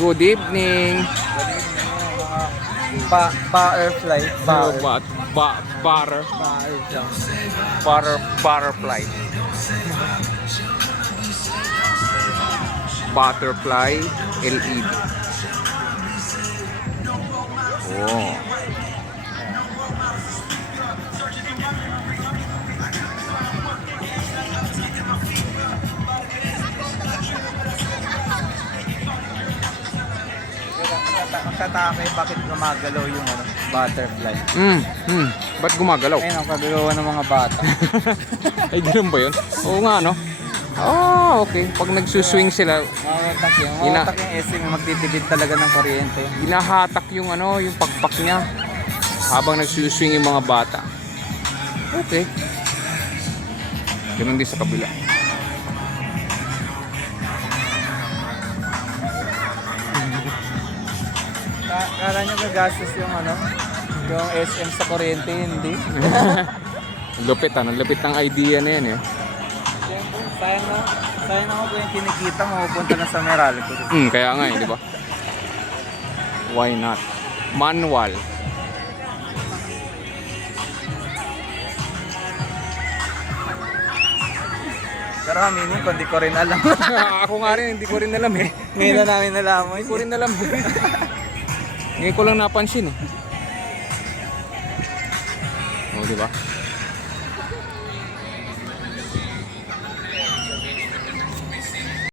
Good evening. Butterfly. Butterfly. Butterfly LED. Oh. Magtataka bakit gumagalaw yung butterfly. Ba't gumagalaw? Ayun ang kagagawa ng mga bata. Ay, ganun ba yun? Oo nga, no? Oh, okay. Pag nagsuswing sila, Mawatak yung SM, magtitipid talaga ng kuryente. hinahatak yung yung pakpak niya habang nagsuswing yung mga bata. Okay. Ganun din sa kabila. Kala nyo gagastos yung yung SM sa kuryente, hindi. Lupit, lupit ng idea na yan eh. Siyempre, sayang ako po yung kinikita mo, pupunta na sa Meralco. Kaya nga di ba? Why not? Manual. Pero aminin ko, hindi ko rin alam. Ako nga rin, hindi ko rin alam eh. Ngayon na namin nalaman. Hindi ko rin alam. Ngayon ko lang napansin eh. Oh, di ba?